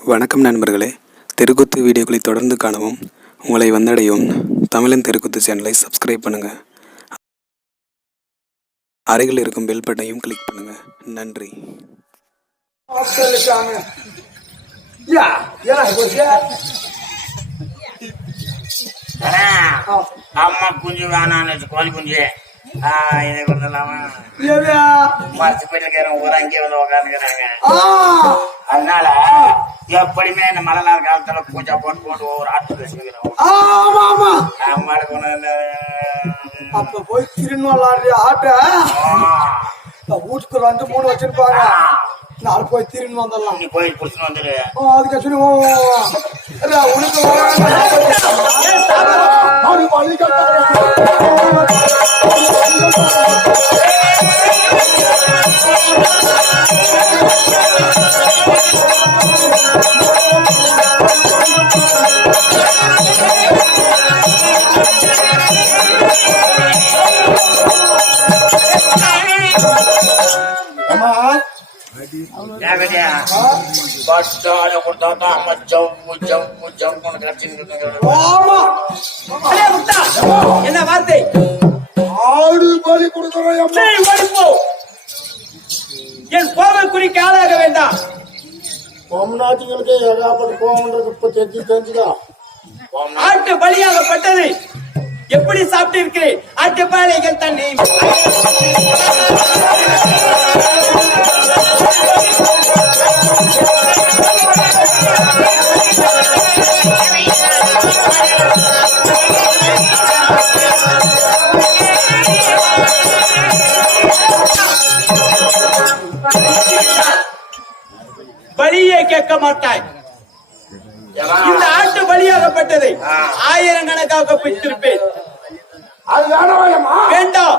வணக்கம் நண்பர்களே. தெருக்கூத்து வீடியோக்களை தொடர்ந்து காணவும் உங்களை வந்தடையும் தமிழன் தெருக்கூத்து சேனலை சப்ஸ்கிரைப் பண்ணுங்கள் அருகில் இருக்கும் பெல் பட்டனையும் கிளிக் பண்ணுங்கள் நன்றி. அம்மா குஞ்சு வேணான்னு கோழி குஞ்சு. ஆ, இதை கொண்டுலாமா ஏவியா? மரத்து போயிட்டு ஊரா இங்கே வந்து உட்காந்துக்கிறாங்க ஆ. அதனால எப்படியுமே இந்த மழை நாள் காலத்துல பூஜா போட்டு போட்டு ஒவ்வொரு ஆட்டு பேசிக்கிறோம் ஆமா ஆமா. அம்மாளுக்கு ஒண்ணு. அப்ப போய் திருநள்ளாறு ஆட்ட? வீட்டுக்கு ரெண்டு மூணு வச்சிருப்பாங்க. நாலு போய் திரும்பி வந்துடலாம். நீ போய் புடிச்சுன்னு வந்துரு. அதுக்கு சொல்லி ஓ, ஓ, ஓ. இல்ல, உனக்கு ஆடி வழி கொடுத்தாத்தா அம்மா ஜம்மு ஜம்மு ஜம்முன்னு கடிச்சுன்னு ஆமா என்ன வார்த்தை ஆடு பலி நீ ஓடிப்போ என் கோப குறிக்க ஆளாக வேண்டாம் பொம்நாட்டிகளுக்கு ஏகாப்பட்டு போகன்றது இப்ப தெரிஞ்சு தெரிஞ்சுதா ஆட்டு பலியாகப்பட்டது எப்படி சாப்பிட்டு இருக்கிறேன் ஆட்டு பாளைகள் தண்ணி கேட்க மாட்டாய். இந்த ஆட்டு பலியாகப்பட்டதை ஆயிரம் கணக்காக பிடித்திருப்பேன் அது வேணாமா வேண்டாம்.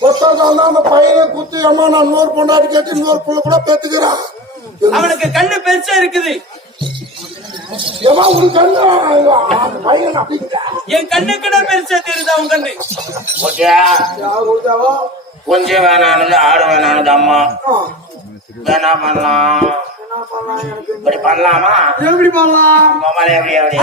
கொத்ததான் அந்த பையனை குத்தி அம்மா நான் நூறு பொண்டாட்டி கேட்டு இன்னொரு புள்ள கூட பேத்துக்கிறான். அவனுக்கு கண்ணு பெருசா இருக்குது. ஏமா ஒரு கண்ணு அந்த பையன் அப்படிங்கிற என் கண்ணுக்கு பெருசா தெரியுது அவன் கண்ணு? ஓகே. கொஞ்சம் வேணானது ஆடு வேணானது அம்மா. என்ன பண்ணலாம். இப்படி பண்ணலாமா? எப்படி பண்ணலாம்? எப்படி எப்படி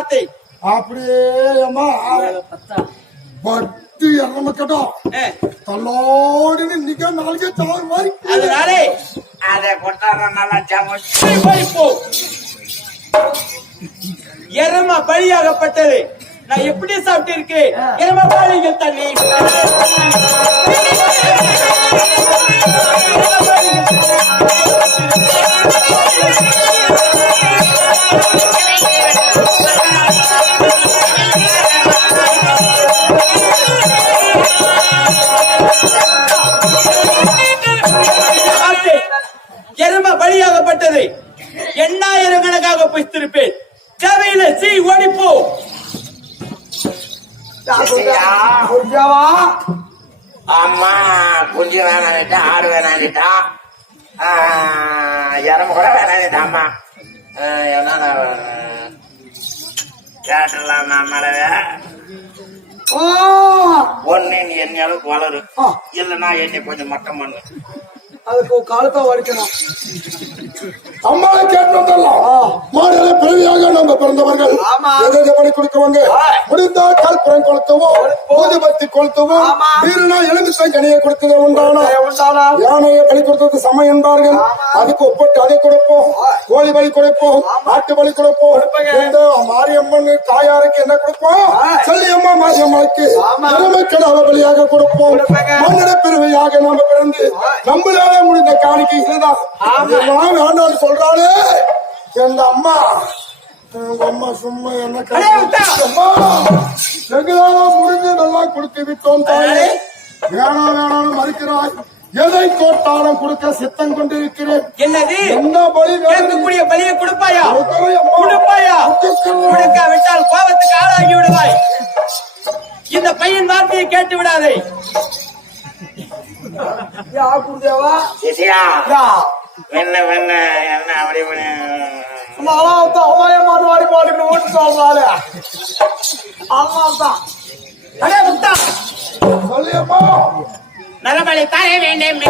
வார்த்தை அப்படியே அம்மா பட்டு இறங்க கட்டும் ஏ, தள்ளோடு நிக்க நாளைக்கே சாவு மாதிரி. அதனாலே அதை கொட்டார நல்லா ஜம்மு. நீ போய் போ. எரும பலியாகப்பட்டது. நான் எப்படி சாப்பிட்டு இருக்கேன்? எரும பாலிகள் தண்ணி. வேணான்னுட்டா இறம கூட வேணான்னுட்டா அம்மா என்ன கேட்டுடலாம் ஆ ஒன்னு நீ என்ன அளவுக்கு வளரு ஆ. இல்லைன்னா என்னை கொஞ்சம் மட்டம் பண்ணு அதுக்கு காலத்தை வடிக்கணும் அம்மாவை கேட்டு வந்துடலாம் மாடலை பிறவியாக நம்ம பிறந்தவர்கள். படி கொடுக்கவங்க முடிந்தால் கல்புரம் கொளுத்தவும். ஊதுபத்தி கொளுத்தவும். ஆமா. வீரனா எலுமிச்சை கனியை கொடுத்தது உண்டானா? யானையை பலி கொடுத்தது சமயம் என்பார்கள். அதுக்கு ஒப்பிட்டு அதை கொடுப்போம். கோழி பலி கொடுப்போம். ஆட்டு பலி கொடுப்போம். இந்த மாரியம்மன் தாயாருக்கு என்ன கொடுப்போம்? சொல்லியம்மா மாரியம்மனுக்கு எருமைக்கடாவ பலியாக கொடுப்போம். மன்னட பெருமையாக நாம பிறந்து நம்மளால முடிந்த காணிக்கை இதுதான். வேண்டாம்னு சொல்றாளே எங்க அம்மா. அம்மா சும்மா என்ன எங்களால முடிஞ்சு நல்லா கொடுத்து விட்டோம் தாயே. வேணா வேணாலும் மறுக்கிறாய். எதை கோட்டாலும் கொடுக்க சித்தம் கொண்டிருக்கிறேன். என்னது? என்ன பலி வேணும்? கேட்கக்கூடிய பலியை கொடுப்பாயா. கொடுப்பாயா? கொடுக்கிறேன். கொடுக்காவிட்டால் கோபத்துக்கு ஆளாகி விடுவாய். இந்த பையன் வார்த்தையை கேட்டு விடாதே. குருதேவா என்ன என்ன என்ன அப்படி நாலாவது அவாய மாறுவாடி தர வேண்டும்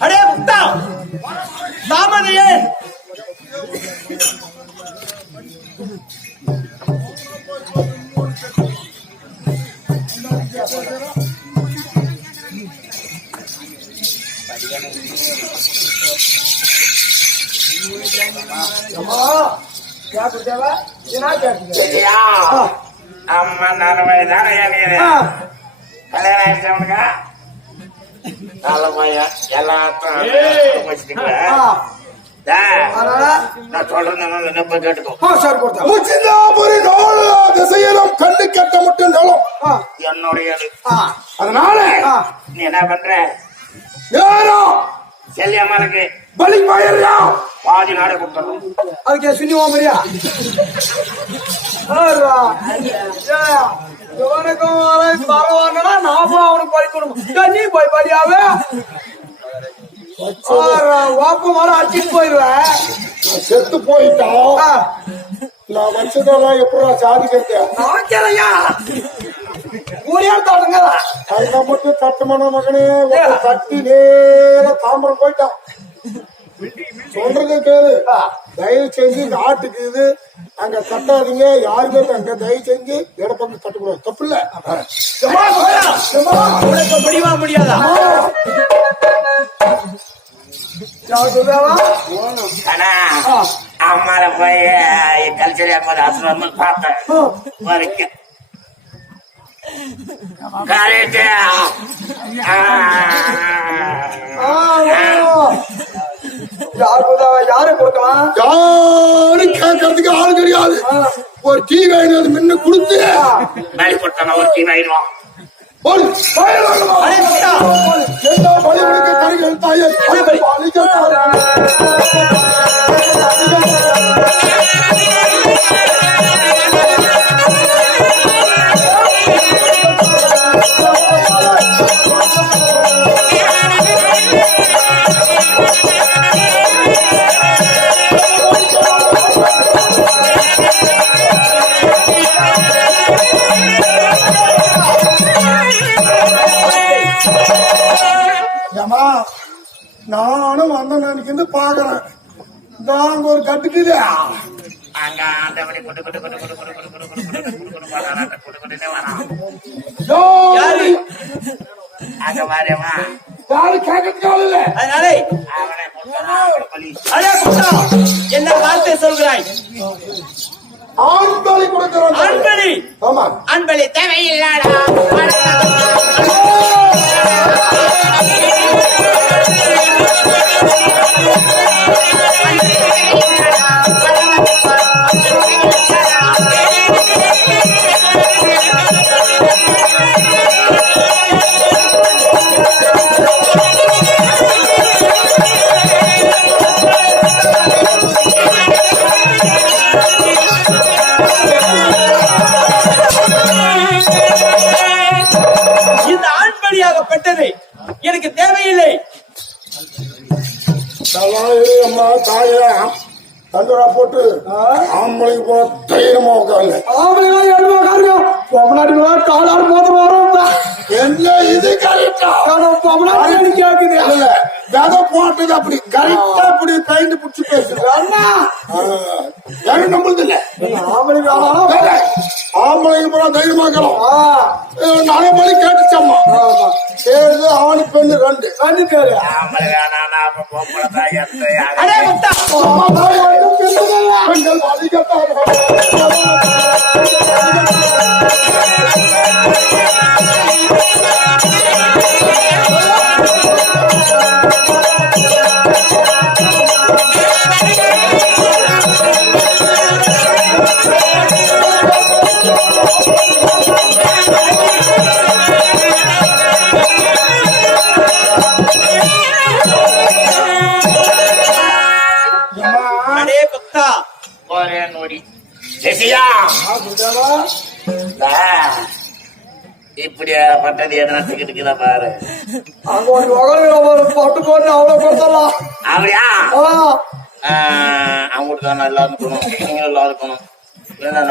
அடே முத்தா தாமதை சாப்பிட்டேவா? தினா சாப்பிட்டியா அம்மா நாலு வயது தானே கேட்கிறேன் கல்யாணம் ஆயிடுச்சு அவனுக்கு நல்ல பையன் எல்லாத்தையும் வச்சுட்டீங்களா நான் சொல்றேன் நம்ப கேட்டுக்கோ. திசையிலும் கண்ணு கட்ட மட்டும் நலம். என்னுடையது அதனால? நீ பாதி நாடே கொடுத்துறோம் அதுக்கு சுண்ணி ஓமரியா இவனுக்கும் பரவாயில்லனா நாம அவனுக்கு படிக்கணும் நீ போய் படியாவே வாப்ப மரம் அடிச்சுட்டு போயிருவேன் செத்து போயிட்டான் நான் வச்சதெல்லாம் எப்படா சாதிக்கிறேன் நாய்க்கலையா ஊரியா தட்டுங்கதா அதுதான் மட்டும் தட்டு மன மகனே தட்டி நேரம் போயிட்டான் சொல்றது கேளு தயவு செஞ்சு இந்த ஆட்டுக்கு இது அங்க தட்டாதீங்க. யாருமே அங்க தயவு செஞ்சு இடப்பந்து தட்டக்கூடாது. தப்பு இல்ல உனக்கு முடியுமா முடியாதா? அம்மால போய் கல்ச்சர் போது ஆசிரமம் பார்த்தேன். வரைக்கும். கரெக்ட். யாரு கொடுக்கலாம்? யாரும் கேட்கறதுக்கு ஆள் கிடையாது. ஒரு டீ வேணும் முன்ன கொடுத்து. வேலை ஒரு டீ வேணும் கட்டுக்குது அங்க ஆண்டவனை கொண்டு கொண்டு கொண்டு கொண்டு கொண்டு கொண்டு கொண்டு கொண்டு கொண்டு கொண்டு கொண்டு வரான் கொண்டு கொண்டுனே வரான் யாரு அங்க வாரியமா யாரு கேட்கறதுக்கு ஆள் இல்ல அதனாலே அவனை கொண்டு அவனை பலி அடே முத்தா என்ன வார்த்தை சொல்கிறாய் ஆண் பலி கொடுக்கிறோம் அன்பளி ஆமா தேவையில்லாடா போட்டு ஆம்பளைக்கு போல தைரியமா உட்காருங்க. ஆம்பளைங்களா ஏழுமா காருங்க பொம்மநாட்டிங்களா காலாறு போது வரும் என்ன இது கரெக்டா? பொம்மநாட்டி கேக்குது. விதை போட்டது அப்படி. கரெக்டா அப்படி பெயிண்ட் புடிச்சு பேசுறேன் அண்ணா! யாரும் நம்புறது இல்ல? ஆம்பளைக்கு போல தைரியமா இருக்கலாம் ஆ. நிறைய மணி கேட்டுச்சம்மா. ஏழு ஆணு பெண்ணு ரெண்டு. கண்ணு பேரு. ஆம்பளை இப்படியா பட்டாடி என்ன நடத்திக்கிட்டு பாரு? அங்க ஒரு ஒரு பட்டு போட்டு அவ்வளவு கொடுத்துடலாம் அப்படியா? அவங்களுக்கு நான் நல்லா இருக்கணும் நீங்க நல்லா இருக்கணும் ஏன்னா